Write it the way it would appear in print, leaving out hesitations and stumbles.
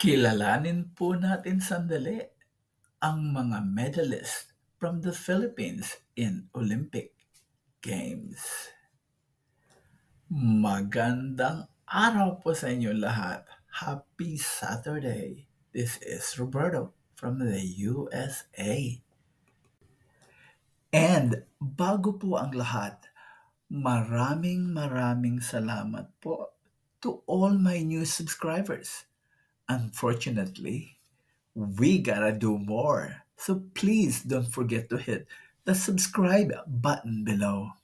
Kilalanin po natin sandali ang mga medalists from the Philippines in Olympic Games. Magandang araw po sa inyo lahat. Happy Saturday. This is Roberto from the USA. And bago po ang lahat, maraming salamat po to all my new subscribers. Unfortunately, we gotta do more. So please don't forget to hit the subscribe button below.